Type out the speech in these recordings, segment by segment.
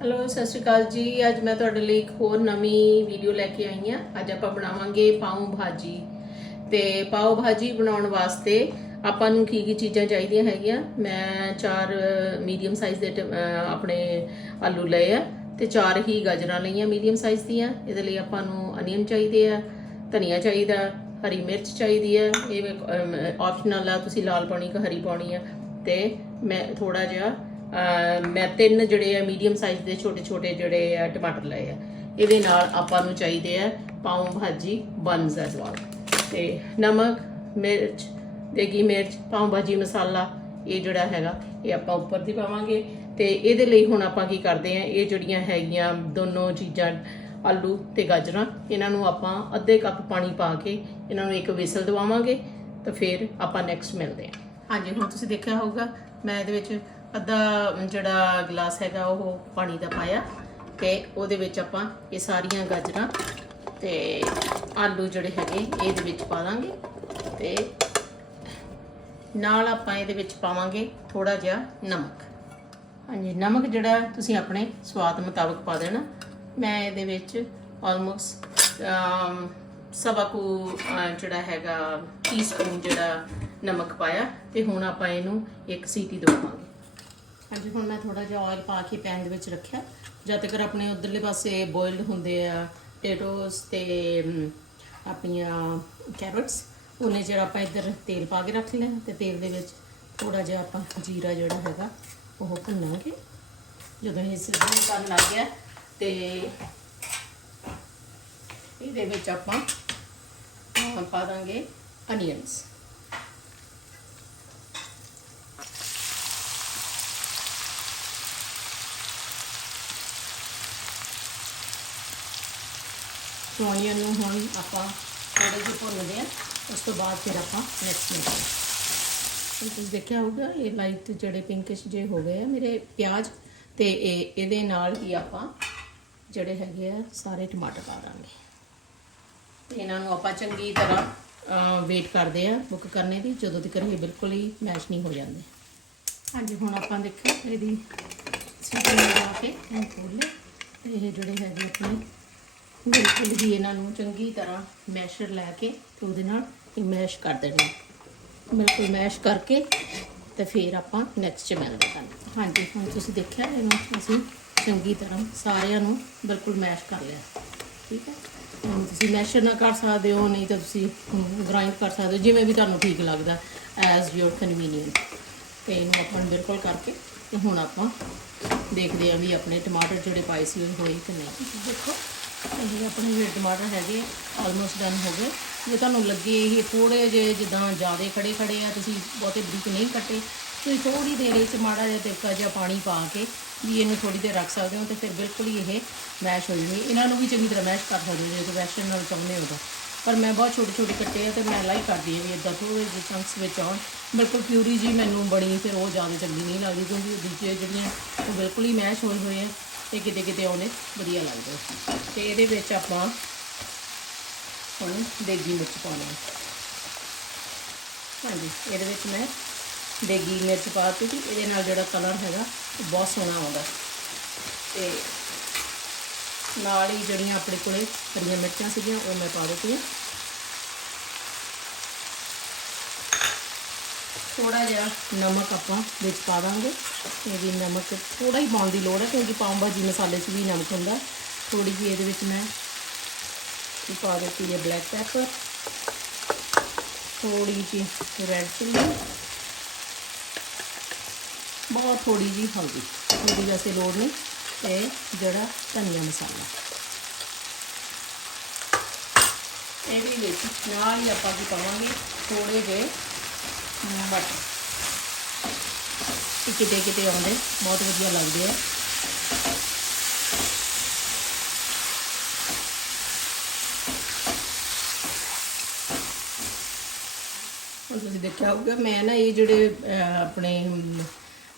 Hello ਸਤਿ ਸ਼੍ਰੀ ਅਕਾਲ ਜੀ। ਅੱਜ ਮੈਂ ਤੁਹਾਡੇ ਲਈ ਇੱਕ ਹੋਰ ਨਵੀਂ ਵੀਡੀਓ ਲੈ ਕੇ ਆਈ ਹਾਂ। ਅੱਜ ਆਪਾਂ ਬਣਾਵਾਂਗੇ ਪਾਉ ਭਾਜੀ। ਤੇ ਪਾਉ ਭਾਜੀ ਬਣਾਉਣ ਵਾਸਤੇ ਆਪਾਂ ਨੂੰ ਕੀ ਕੀ ਚੀਜ਼ਾਂ ਚਾਹੀਦੀਆਂ ਹੈਗੀਆਂ? ਮੈਂ ਚਾਰ ਮੀਡੀਅਮ ਸਾਈਜ਼ ਦੇ ਟ- ਆਪਣੇ ਆਲੂ ਲਏ ਆ ਤੇ ਚਾਰ ਹੀ ਗਾਜਰਾਂ ਲਈਆਂ ਮੀਡੀਅਮ ਸਾਈਜ਼ ਦੀਆਂ। ਇਹਦੇ ਲਈ ਆਪਾਂ ਨੂੰ ਅਨੀਅਨ ਚਾਹੀਦੇ ਆ, ਧਨੀਆ ਚਾਹੀਦਾ, ਹਰੀ ਮਿਰਚ ਚਾਹੀਦੀ ਹੈ ਇਹ ਆਪਸ਼ਨਲ ਆ। ਤੁਸੀਂ ਲਾਲ ਪਾਣੀ ਕਿ ਹਰੀ ਪਾਣੀ ਆ। ਤੇ ਮੈਂ ਥੋੜਾ ਜਿਹਾ ਮੈਂ ਤਿੰਨ ਜਿਹੜੇ ਆ ਮੀਡੀਅਮ ਸਾਈਜ਼ ਦੇ ਛੋਟੇ ਛੋਟੇ ਜਿਹੜੇ ਆ ਟਮਾਟਰ ਲਏ ਆ। ਇਹਦੇ ਨਾਲ ਆਪਾਂ ਨੂੰ ਚਾਹੀਦੇ ਆ ਪਾਉ ਭਾਜੀ ਬਨਸ ਐਸ ਵੈਲ ਤੇ ਨਮਕ, ਮਿਰਚ, ਦੇਗੀ ਮਿਰਚ, ਪਾਉ ਭਾਜੀ ਮਸਾਲਾ, ਇਹ ਜਿਹੜਾ ਹੈਗਾ, ਇਹ ਆਪਾਂ ਉੱਪਰ ਦੀ ਪਾਵਾਂਗੇ। ਤੇ ਇਹਦੇ ਲਈ ਹੁਣ ਆਪਾਂ ਕੀ ਕਰਦੇ ਆ, ਇਹ ਜਿਹੜੀਆਂ ਹੈਗੀਆਂ ਦੋਨੋਂ ਚੀਜ਼ਾਂ, ਆਲੂ ਤੇ ਗਾਜਰਾਂ, ਇਹਨਾਂ ਨੂੰ ਆਪਾਂ ਅੱਧੇ ਕੱਪ ਪਾਣੀ ਪਾ ਕੇ ਇਹਨਾਂ ਨੂੰ ਇੱਕ ਵਿਸਲ ਦਵਾਵਾਂਗੇ ਤਾਂ ਫਿਰ ਆਪਾਂ ਨੈਕਸਟ ਮਿਲਦੇ ਹਾਂ ਹਾਂਜੀ, ਹੁਣ ਤੁਸੀਂ ਦੇਖਿਆ ਹੋਊਗਾ, ਮੈਂ ਇਹਦੇ ਵਿੱਚ ਅੱਧਾ ਜਿਹੜਾ ਗਲਾਸ ਹੈਗਾ ਉਹ ਪਾਣੀ ਦਾ ਪਾਇਆ ਤੇ ਉਹਦੇ ਵਿੱਚ ਆਪਾਂ ਇਹ ਸਾਰੀਆਂ ਗਾਜਰਾਂ ਤੇ ਆਲੂ ਜਿਹੜੇ ਹੈਗੇ ਇਹਦੇ ਵਿੱਚ ਪਾ ਦਾਂਗੇ ਤੇ ਨਾਲ ਆਪਾਂ ਇਹਦੇ ਵਿੱਚ ਪਾਵਾਂਗੇ ਥੋੜਾ ਜਿਹਾ ਨਮਕ। ਹਾਂਜੀ, ਨਮਕ ਜਿਹੜਾ ਤੁਸੀਂ ਆਪਣੇ ਸਵਾਦ ਮੁਤਾਬਕ ਪਾ ਦੇਣਾ। ਮੈਂ ਇਹਦੇ ਵਿੱਚ ਆਲਮੋਸਟ ਸਵਾ ਕੁ ਜਿਹੜਾ ਹੈਗਾ ਟੀਸਪੂਨ ਜਿਹੜਾ ਨਮਕ ਪਾਇਆ ਤੇ ਹੁਣ ਆਪਾਂ ਇਹਨੂੰ ਇੱਕ ਸੀਟੀ ਦਵਾਵਾਂਗੇ। ਹਾਂਜੀ, ਹੁਣ ਮੈਂ ਥੋੜਾ ਜਿਹਾ ਆਇਲ ਪਾ ਕੇ ਪੈਨ ਦੇ ਵਿੱਚ ਰੱਖਿਆ। ਜਦ ਤੱਕ ਆਪਣੇ ਉਧਰਲੇ ਪਾਸੇ ਬੋਇਲਡ ਹੁੰਦੇ ਆ ਪੋਟੇਟੋਸ ਤੇ ਆਪਣੀਆਂ ਕੈਰਟਸ ਉਹਨੇ ਜਿਹੜਾ ਆਪਾਂ ਇੱਧਰ ਤੇਲ ਪਾ ਕੇ ਰੱਖ ਲਿਆ ਤੇ ਤੇਲ ਦੇ ਵਿੱਚ ਥੋੜਾ ਜਿਹਾ ਆਪਾਂ ਜੀਰਾ ਜਿਹੜਾ ਹੈਗਾ, ਉਹ ਭੁੰਨਾਂਗੇ। ਜਦੋਂ ਇਹ ਸਿਰਜਣ ਕਰਨ ਲੱਗ ਗਿਆ ਤੇ ਇਹਦੇ ਵਿੱਚ ਆਪਾਂ ਪਾ ਦਾਂਗੇ ਅਨੀਅਨਸ ਸੋਨੀਆ ਨੂੰ ਹੁਣ ਆਪਾਂ ਥੋੜੇ ਜਿਹੇ ਭੁੰਨਦੇ ਆ ਉਸ ਤੋਂ ਬਾਅਦ ਫਿਰ ਆਪਾਂ ਨੈਕਸਟ ਮਿਲਦੇ ਹੁਣ ਤੁਸੀਂ ਦੇਖਿਆ ਹੋਊਗਾ, ਇਹ ਲਾਈਟ ਜਿਹੜੇ ਪਿੰਕਿਸ਼ ਜੇ ਹੋ ਗਏ ਆ ਮੇਰੇ ਪਿਆਜ਼ ਤੇ ਇਹ, ਇਹਦੇ ਨਾਲ ਹੀ ਆਪਾਂ ਜਿਹੜੇ ਹੈਗੇ ਆ ਸਾਰੇ ਟਮਾਟਰ ਪਾ ਦਾਂਗੇ। ਤੇ ਇਹਨਾਂ ਨੂੰ ਆਪਾਂ ਚੰਗੀ ਤਰ੍ਹਾਂ ਵੇਟ ਕਰਦੇ ਆ ਕੁੱਕ ਕਰਨੇ ਦੀ, ਜਦੋਂ ਤੱਕ ਇਹ ਬਿਲਕੁਲ ਹੀ ਮੈਸ਼ ਨਹੀਂ ਹੋ ਜਾਂਦੇ। ਹਾਂਜੀ, ਹੁਣ ਆਪਾਂ ਦੇਖੋ ਇਹਦੀ ਸੀਟੀ ਲਗਾ ਕੇ ਇਹਨੂੰ ਖੋਲ ਲਿਆ ਤੇ ਇਹ ਜਿਹੜੇ ਹੈਗੇ ਆਪਣੇ ਬਿਲਕੁਲ ਹੀ ਇਹਨਾਂ ਨੂੰ ਚੰਗੀ ਤਰ੍ਹਾਂ ਮੈਸ਼ਰ ਲੈ ਕੇ ਤੇ ਉਹਦੇ ਨਾਲ ਮੈਸ਼ ਕਰ ਦੇਣਾ। ਬਿਲਕੁਲ ਮੈਸ਼ ਕਰਕੇ ਤੇ ਫਿਰ ਆਪਾਂ ਨੈਕਸਟ ਚ ਮਿਲਦੇ ਹਾਂ ਹਾਂਜੀ, ਹੁਣ ਤੁਸੀਂ ਦੇਖਿਆ ਇਹਨੂੰ ਅਸੀਂ ਚੰਗੀ ਤਰ੍ਹਾਂ ਸਾਰਿਆਂ ਨੂੰ ਬਿਲਕੁਲ ਮੈਸ਼ ਕਰ ਲਿਆ। ਠੀਕ ਹੈ? ਹੁਣ ਤੁਸੀਂ ਮੈਸ਼ਰ ਨਾ ਕਰ ਸਕਦੇ ਹੋ, ਨਹੀਂ ਤਾਂ ਤੁਸੀਂ ਗ੍ਰਾਈਂਡ ਕਰ ਸਕਦੇ ਹੋ, ਜਿਵੇਂ ਵੀ ਤੁਹਾਨੂੰ ਠੀਕ ਲੱਗਦਾ ਐਜ਼ ਯੋਰ ਕਨਵੀਨੀਅੰਟ ਤੇ ਇਹਨੂੰ ਆਪਾਂ ਬਿਲਕੁਲ ਕਰਕੇ ਤੇ ਹੁਣ ਆਪਾਂ ਦੇਖਦੇ ਆ ਵੀ ਆਪਣੇ ਟਮਾਟਰ ਜਿਹੜੇ ਪਾਏ ਸੀ ਉਹ ਹੋਏ ਕਿ ਨਹੀਂ। ਦੇਖੋ। ਇਹ ਆਪਣੇ ਜਿਹੜੇ ਟਮਾਟਰ ਹੈਗੇ ਆਲਮੋਸਟ ਡਨ ਹੋ ਗਏ। ਜੇ ਤੁਹਾਨੂੰ ਲੱਗੇ ਇਹ ਥੋੜੇ ਜਿਹੇ ਜਿੱਦਾਂ ਜ਼ਿਆਦਾ ਖੜੇ ਖੜੇ ਆ, ਤੁਸੀਂ ਬਹੁਤੇ ਬਰੀਕ ਨਹੀਂ ਕੱਟੇ, ਤੁਸੀਂ ਥੋੜੀ ਦੇਰ ਇਹ 'ਚ ਮਾੜਾ ਜਿਹਾ ਤਿਲਕਾ ਜਿਹਾ ਪਾਣੀ ਪਾ ਕੇ ਵੀ ਇਹਨੂੰ ਥੋੜੀ ਦੇਰ ਰੱਖ ਸਕਦੇ ਹੋ ਤੇ ਫਿਰ ਬਿਲਕੁਲ ਹੀ ਇਹ ਮੈਸ਼ ਹੋ ਜਾਣੀ ਇਹਨਾਂ ਨੂੰ ਵੀ ਚੰਗੀ ਤਰ੍ਹਾਂ ਮੈਸ਼ ਕਰ ਸਕਦੇ ਹੋ, ਜੇ ਤੁਸੀਂ ਵੈਸਟਰਨ ਨਾਲ ਚਾਹੁੰਦੇ ਹੋ ਤਾਂ। ਪਰ ਮੈਂ ਬਹੁਤ ਛੋਟੇ ਛੋਟੇ ਕੱਟੇ ਆ ਤੇ ਮੈਂ ਲਾਈਕ ਕਰਦੀ ਹਾਂ ਵੀ ਇਦਾਂ ਥੋੜੇ ਜਿਹੇ ਚੰਕਸ ਵਿੱਚ ਆਉਣ। ਬਿਲਕੁਲ ਪਿਊਰੀ ਜੀ ਮੈਨੂੰ ਬਣੀ ਫਿਰ ਉਹ ਜ਼ਿਆਦਾ ਚੰਗੀ ਨਹੀਂ ਲੱਗਦੀ ਕਿਉਂਕਿ ਉਹ ਦੂਜੇ ਜਿਹੜੀਆਂ ਉਹ ਬਿਲਕੁਲ ਹੀ ਮੈਸ਼ ਹੋਏ ਹੋਏ ਆ। ਤੇ ਕਿਤੇ ਕਿਤੇ ਆਉਣੇ ਵਧੀਆ ਲੱਗਦੇ ਤੇ ਇਹਦੇ ਵਿੱਚ ਆਪਾਂ ਹੁਣ ਦੇਗੀ ਮਿਰਚ ਪਾਉਣੀ ਹੈ। ਹਾਂਜੀ, ਇਹਦੇ ਵਿੱਚ ਮੈਂ ਦੇਗੀ ਮਿਰਚ ਪਾ ਦਿੱਤੀ ਸੀ। ਇਹਦੇ ਨਾਲ ਜਿਹੜਾ ਕਲਰ ਹੈਗਾ, ਉਹ ਬਹੁਤ ਸੋਹਣਾ ਆਉਂਦਾ। ਤੇ ਨਾਲ ਹੀ ਜਿਹੜੀਆਂ ਆਪਣੇ ਕੋਲੇ ਹਰੀਆਂ ਮਿਰਚਾਂ ਸੀਗੀਆਂ, ਉਹ ਮੈਂ ਪਾ ਦਿੱਤੀਆਂ। ਥੋੜਾ ਜਿਹਾ ਨਮਕ ਆਪਾਂ ਵਿੱਚ ਪਾ ਦਾਂਗੇ। ਇਹ ਵੀ ਨਮਕ ਥੋੜਾ ਹੀ ਪਾਉਣ ਦੀ ਲੋੜ ਹੈ, ਕਿਉਂਕਿ ਪਾਉ ਭਾਜੀ ਮਸਾਲੇ 'ਚ ਵੀ ਨਮਕ ਹੁੰਦਾ ਥੋੜੀ ਜਿਹੀ ਇਹਦੇ ਵਿੱਚ ਮੈਂ ਪਾ ਦਿੱਤੀ ਹੈ ਬਲੈਕ ਪੈਪਰ ਥੋੜੀ ਜਿਹੀ ਰੈਡ ਚਿੱਲੀ ਬਹੁਤ ਥੋੜੀ ਜਿਹੀ ਹਲਦੀ, ਇਹਦੀ ਵੈਸੇ ਲੋੜ ਨਹੀਂ। ਤੇ ਜਿਹੜਾ ਧਨੀਆ ਮਸਾਲਾ। ਇਹ ਵੀ ਵਿੱਚ ਨਾਲ ਹੀ ਆਪਾਂ ਕੀ ਪਾਵਾਂਗੇ ਥੋੜੇ ਜਿਹੇ ਮਟਰ ਕਿਤੇ ਕਿਤੇ ਆਉਂਦੇ, ਬਹੁਤ ਵਧੀਆ ਲੱਗਦੇ ਆ। ਹੁਣ ਤੁਸੀਂ ਦੇਖਿਆ ਹੋਊਗਾ, ਮੈਂ ਨਾ ਇਹ ਜਿਹੜੇ ਆਪਣੇ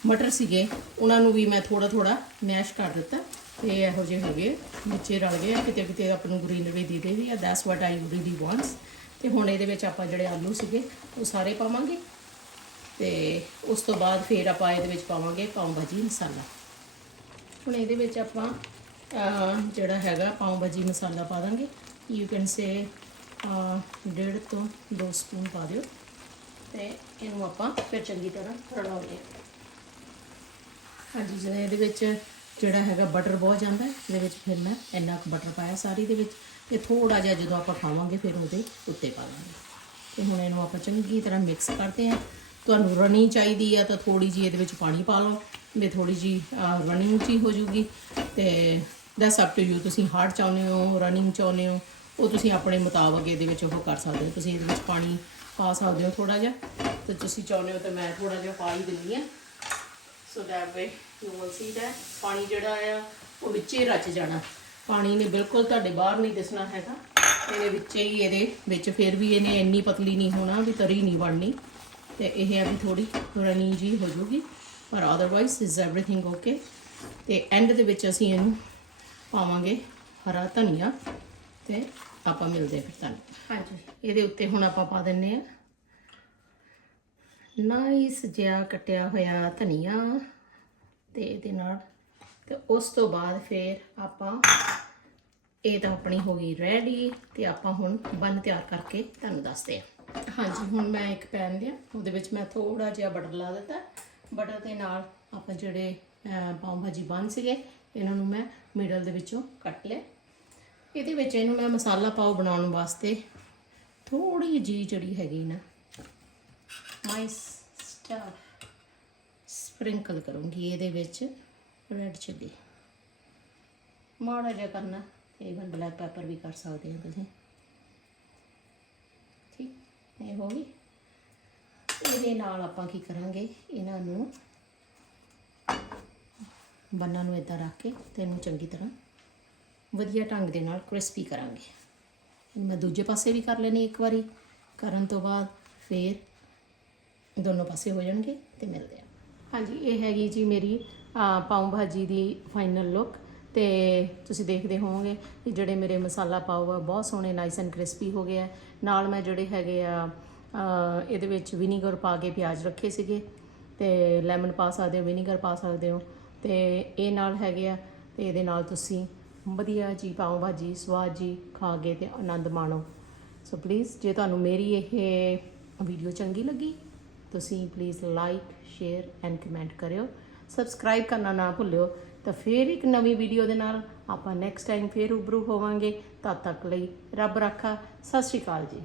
ਮਟਰ ਸੀਗੇ, ਉਹਨਾਂ ਨੂੰ ਵੀ ਮੈਂ ਥੋੜਾ ਥੋੜਾ ਮੈਸ਼ ਕਰ ਦਿੱਤਾ। ਤੇ ਇਹੋ ਜਿਹੇ ਹੈਗੇ ਵਿੱਚੇ ਰਲ ਗਏ ਕਿਤੇ ਕਿਤੇ ਆਪ ਨੂੰ ਗ੍ਰੀਨਰੀ ਦੇ ਵੀ ਆ that's what I really wants ਤੇ ਹੁਣ ਇਹਦੇ ਵਿੱਚ ਆਪਾਂ ਜਿਹੜੇ ਆਲੂ ਸੀਗੇ, ਉਹ ਸਾਰੇ ਪਾਵਾਂਗੇ ਤੇ ਉਸ ਤੋਂ ਬਾਅਦ ਫਿਰ ਆਪਾਂ ਇਹਦੇ ਵਿੱਚ ਪਾਵਾਂਗੇ ਪਾਉ ਭਾਜੀ ਮਸਾਲਾ। ਹੁਣ ਇਹਦੇ ਵਿੱਚ ਆਪਾਂ ਜਿਹੜਾ ਹੈਗਾ ਪਾਉ ਭਾਜੀ ਮਸਾਲਾ ਪਾ ਦਾਂਗੇ। ਯੂ ਕੈਨ ਸੇ ਡੇਢ ਤੋਂ 2 ਸਪੂਨ ਪਾ ਦਿਓ ਤੇ ਇਹਨੂੰ ਆਪਾਂ ਫਿਰ ਚੰਗੀ ਤਰ੍ਹਾਂ ਰਲਾਉਂਦੇ ਹਾਂਜੀ, ਜਿਵੇਂ ਇਹਦੇ ਵਿੱਚ ਜਿਹੜਾ ਹੈਗਾ ਬਟਰ ਬਹੁਤ ਜਾਂਦਾ, ਇਹਦੇ ਵਿੱਚ ਫਿਰ ਮੈਂ ਇੰਨਾ ਕੁ ਬਟਰ ਪਾਇਆ ਸਾਰੀ ਦੇ ਵਿੱਚ। ਤੇ ਥੋੜਾ ਜਿਹਾ ਜਦੋਂ ਆਪਾਂ ਖਾਵਾਂਗੇ ਫਿਰ ਉਹਦੇ ਉੱਤੇ ਪਾ ਦਾਂਗੇ ਤੇ ਹੁਣ ਇਹਨੂੰ ਆਪਾਂ ਚੰਗੀ ਤਰ੍ਹਾਂ ਮਿਕਸ ਕਰਦੇ ਹਾਂ। ਤੁਹਾਨੂੰ ਰਣੀ ਚਾਹੀਦੀ ਆ ਤਾਂ ਥੋੜੀ ਜੀ ਇਹਦੇ ਵਿੱਚ ਪਾਣੀ ਪਾ ਲਓ। ਵੀ ਥੋੜੀ ਜੀ ਰਨਿੰਗ ਉੱਚੀ ਹੋ ਜੂਗੀ, ਤੇ ਦੈਟਸ ਅਪ ਟੂ ਯੂ ਤੁਸੀਂ ਹਾਰਡ ਚਾਹੁੰਦੇ ਹੋ ਰਨਿੰਗ ਚਾਹੁੰਦੇ ਹੋ, ਉਹ ਤੁਸੀਂ ਆਪਣੇ ਮੁਤਾਬਕ ਇਹਦੇ ਵਿੱਚ ਉਹ ਕਰ ਸਕਦੇ ਹੋ। ਤੁਸੀਂ ਇਹਦੇ ਵਿੱਚ ਪਾਣੀ ਪਾ ਸਕਦੇ ਹੋ ਥੋੜਾ ਜਿਹਾ। ਤੇ ਤੁਸੀਂ ਚਾਹੁੰਦੇ ਹੋ ਤਾਂ ਮੈਂ ਥੋੜਾ ਜਿਹਾ ਪਾ ਹੀ ਦਿੰਦੀ ਆ so that way you will see that ਪਾਣੀ ਜਿਹੜਾ ਆ, ਉਹ ਵਿੱਚੇ ਰਚ ਜਾਣਾ। ਪਾਣੀ ਨੇ ਬਿਲਕੁਲ ਤੁਹਾਡੇ ਬਾਹਰ ਨਹੀਂ ਦਿਸਣਾ ਹੈਗਾ ਇਹਦੇ ਵਿੱਚੇ ਹੀ ਇਹਦੇ ਵਿੱਚ ਫਿਰ ਵੀ ਇਹਨੇ ਇੰਨੀ ਪਤਲੀ ਨਹੀਂ ਹੋਣਾ ਵੀ ਤਰੀ ਨਹੀਂ ਬਣਨੀ ਤੇ ਇਹ ਆ ਵੀ ਥੋੜੀ ਰਣੀ ਜੀ ਹੋ ਜੂਗੀ ਪਰ ਅਦਰਵਾਈਜ਼ ਇਜ਼ एवरीथिंग ਓਕੇ ਤੇ ਐਂਡ ਦੇ ਵਿੱਚ ਅਸੀਂ ਇਹਨੂੰ ਪਾਵਾਂਗੇ ਹਰਾ ਧਨੀਆ ਤੇ ਆਪਾਂ ਮਿਲਦੇ ਹਾਂ ਫਿਰ ਤੁਹਾਨੂੰ ਹਾਂਜੀ ਇਹਦੇ ਉੱਤੇ ਹੁਣ ਆਪਾਂ ਪਾ ਦਿੰਨੇ ਆ ਨਾਈਸ ਜਿਹਾ ਕੱਟਿਆ ਹੋਇਆ ਧਨੀਆ ਤੇ ਇਹਦੇ ਨਾਲ ਤੇ ਉਸ ਤੋਂ ਬਾਅਦ ਫਿਰ ਆਪਾਂ ਇਹ ਤਾਂ ਆਪਣੀ ਹੋ ਗਈ ਰੈਡੀ ਤੇ ਆਪਾਂ ਹੁਣ ਬਨ ਤਿਆਰ ਕਰਕੇ ਤੁਹਾਨੂੰ ਦੱਸਦੇ ਹਾਂ। ਹਾਂਜੀ ਹੁਣ ਮੈਂ ਇੱਕ ਪੈਨ ਲਿਆ ਉਹਦੇ ਵਿੱਚ ਮੈਂ ਥੋੜਾ ਜਿਹਾ ਬਟਰ ਲਾ ਦਿੱਤਾ। ਬਟਰ ਦੇ ਨਾਲ ਆਪਾਂ ਜਿਹੜੇ ਅਹ, ਪਾਉ ਭਾਜੀ ਬਨ ਸੀਗੇ ਇਹਨਾਂ ਨੂੰ ਮੈਂ ਮਿਡਲ ਦੇ ਵਿੱਚੋਂ ਕੱਟ ਲਿਆ। ਇਹਦੇ ਵਿੱਚ ਇਹਨੂੰ ਮੈਂ ਮਸਾਲਾ ਪਾਓ ਬਣਾਉਣ ਵਾਸਤੇ ਥੋੜੀ ਜੀ ਜਿਹੜੀ ਹੈਗੀ ਨਾ ਮਾਈ ਸਟਾਰ ਸਪ੍ਰਿੰਕਲ ਕਰੂੰਗੀ ਇਹਦੇ ਵਿੱਚ। ਰੈਡ ਚਿੱਲੀ ਮਾੜਾ ਜਿਹਾ ਕਰਨਾ ਇਵਨ ਬਲੈਕ ਪੈਪਰ ਵੀ ਕਰ ਸਕਦੇ ਹੋ ਤੁਸੀਂ। ਠੀਕ, ਇਹ ਹੋ ਗਈ। ਇਹਦੇ ਨਾਲ ਆਪਾਂ ਕੀ ਕਰਾਂਗੇ, ਇਹਨਾਂ ਨੂੰ ਬੰਨਾਂ ਨੂੰ ਇਦਾਂ ਰੱਖ ਕੇ ਤੇ ਇਹਨੂੰ ਚੰਗੀ ਤਰ੍ਹਾਂ ਵਧੀਆ ਢੰਗ ਦੇ ਨਾਲ ਕ੍ਰਿਸਪੀ ਕਰਾਂਗੇ। ਇਹਨੂੰ ਮੈਂ ਦੂਜੇ ਪਾਸੇ ਵੀ ਕਰ ਲੈਣੀ ਇੱਕ ਵਾਰੀ। ਕਰਨ ਤੋਂ ਬਾਅਦ ਫੇਰ ਦੋਨੋਂ ਪਾਸੇ ਹੋ ਜਾਣਗੇ ਤੇ ਮਿਲਦੇ ਆ ਹਾਂਜੀ, ਇਹ ਹੈਗੀ ਜੀ ਮੇਰੀ ਪਾਉ ਭਾਜੀ ਦੀ ਫਾਈਨਲ ਲੁੱਕ ਤੇ ਤੁਸੀਂ ਦੇਖਦੇ ਹੋਵੋਗੇ ਕਿ ਜਿਹੜੇ ਮੇਰੇ ਮਸਾਲਾ ਪਾਉ ਆ, ਬਹੁਤ ਸੋਹਣੇ ਨਾਈਸ ਐਂਡ ਕ੍ਰਿਸਪੀ ਹੋ ਗਏ ਆ। ਨਾਲ ਮੈਂ ਜਿਹੜੇ ਹੈਗੇ ਆ ਇਹਦੇ ਵਿੱਚ ਵਿਨੀਗਰ ਪਾ ਕੇ ਪਿਆਜ਼ ਰੱਖੇ ਸੀਗੇ ਤੇ ਲੈਮਨ ਪਾ ਸਕਦੇ ਹੋ ਵਿਨੀਗਰ ਪਾ ਸਕਦੇ ਹੋ। ਤੇ ਇਹ ਨਾਲ ਹੈਗੇ ਆ ਤੇ ਇਹਦੇ ਨਾਲ ਤੁਸੀਂ ਵਧੀਆ ਜੀ ਪਾਉ ਭਾਜੀ ਸਵਾਦ ਜੀ ਖਾ ਕੇ ਤੇ ਆਨੰਦ ਮਾਣੋ। ਸੋ ਪਲੀਜ਼ ਜੇ ਤੁਹਾਨੂੰ ਮੇਰੀ ਇਹ ਵੀਡੀਓ ਚੰਗੀ ਲੱਗੀ, ਤੁਸੀਂ please like share and comment ਕਰਿਓ। ਸਬਸਕ੍ਰਾਈਬ ਕਰਨਾ ਨਾ ਭੁੱਲਿਓ। ਤਾਂ ਫਿਰ ਇੱਕ ਨਵੀਂ ਵੀਡੀਓ ਦੇ ਨਾਲ ਆਪਾਂ ਨੈਕਸਟ ਟਾਈਮ ਫੇਰ ਉਬਰੂ ਹੋਵਾਂਗੇ। ਤਦ ਤੱਕ ਲਈ ਰੱਬ ਰਾਖਾ। ਸਤਿ ਸ਼੍ਰੀ ਅਕਾਲ ਜੀ।